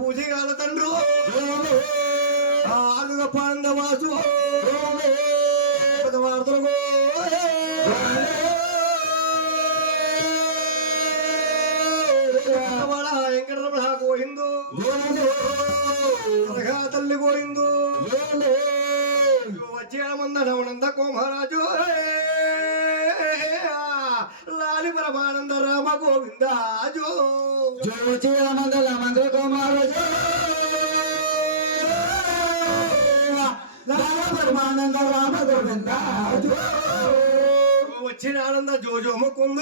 పూజగాల తండ్రు ఆలుగ పాండవాసు వార్తలు వెంకటరమణ గోయిందు తల్లి గోయిందు వచ్చేమందనంద కోమరాజు లాలి పరమానంద రామ గోవిందాజు జోచియానంద మంత్ర కుమారజు లాలి పరమానంద రామ గోవిందాజు వచ్చిన ఆనంద జోజో ముకుంద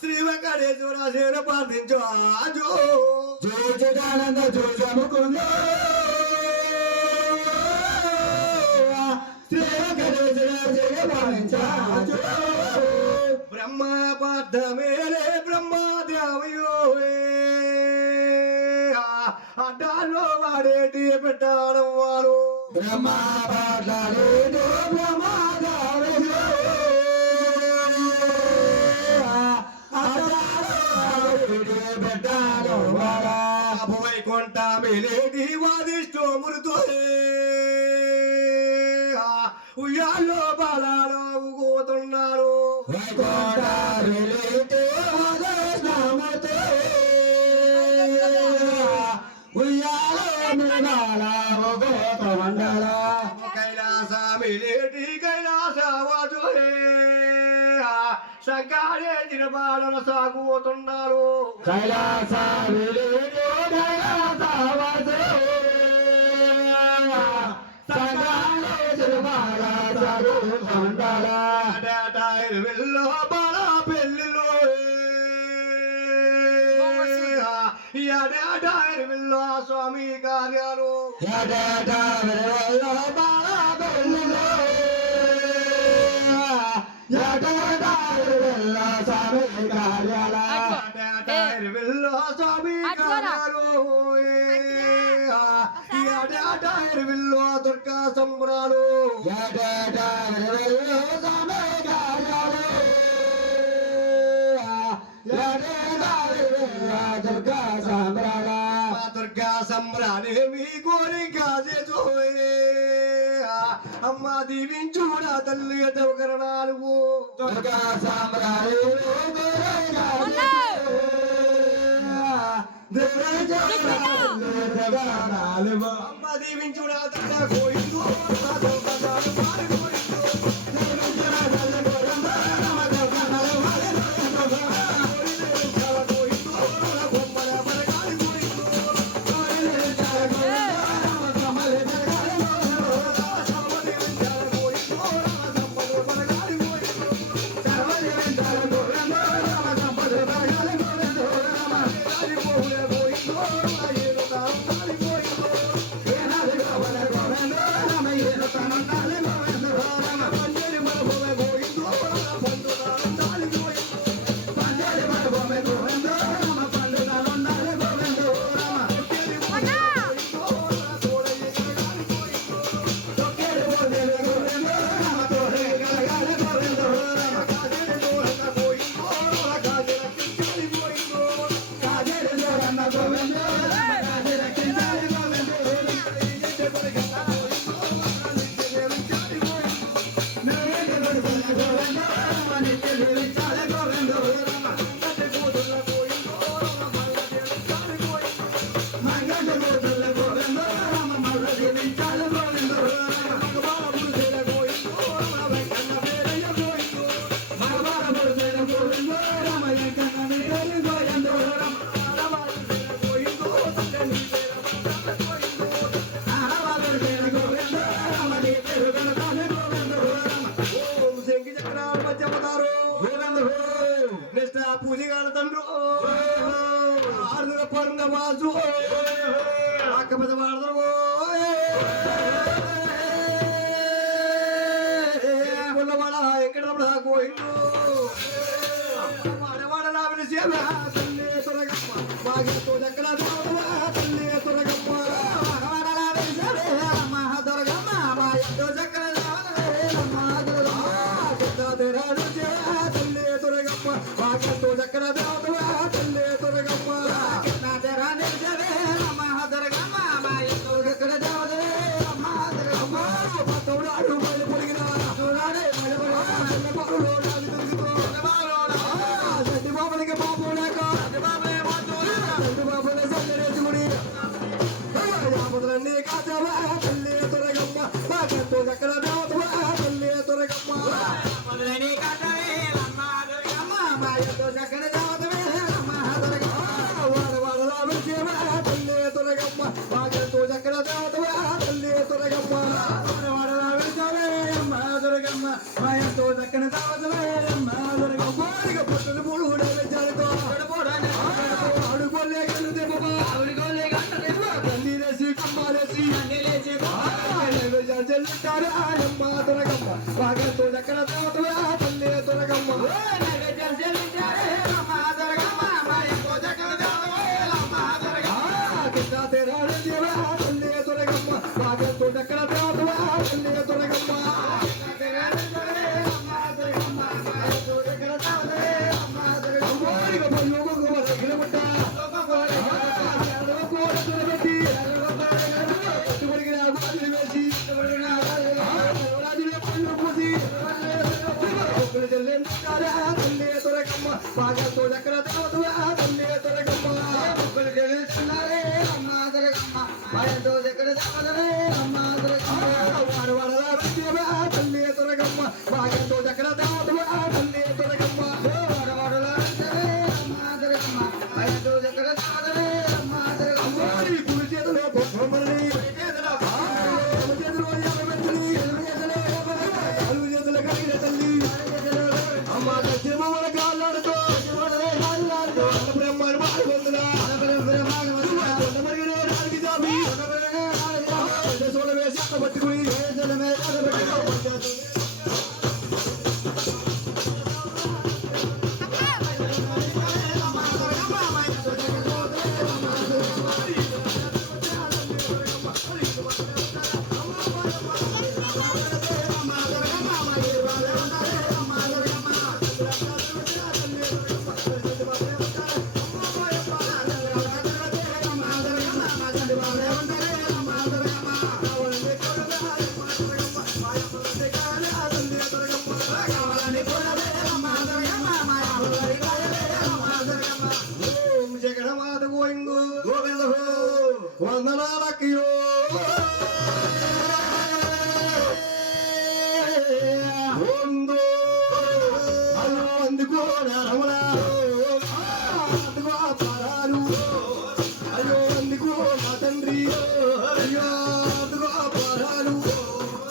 శ్రీ వెంకటేశ్వర సేన ప్రార్థించు ఆజు జోచియానంద జోజో ముకుంద బ్రహ్మ పార్థమేరే బ్రహ్మాదేవయో అడ్డాలో వాడేటి పెట్టాడు వారు బ్రహ్మ పార్థమేరే బ్రహ్మాదేవయో పెట్టాడు వారా వైకుంఠ మేలేటి వాదిష్టో మృతో ఉయ్యాల్లో బాలాలో ఊగుతున్నాడు కైలాసమిలేటి కైలాసవాజు సంగారేసిన బాలన సాగుతున్నాడు కైలాసమిలేటి కైలాసవాజు వెళ్ళో బాల పెళ్ళిలో వెళ్ళో స్వామి కార్యాలు బాల పెళ్ళిలో స్వామి కార్యాల వెళ్ళో స్వామి కార్యాలు విల్లో దుర్గా సంబరాలు దుర్గా సంబరాలు మీ కోరిక అమ్మ దీవించుడా తల్లి కరణాలు దుర్గా సంబరాలు అమ్మ దీవించుడా తల్లి కోయిందో మాసు అక్క పెద్ద వాడతారు ఉన్నవాడ ఎక్కడ కోయిండు వాడవాడ నా విషయం తల్లి తొరగమ్మ బాగా ఎక్కడ తల్లి తొరగమ్మ పట్టుకుని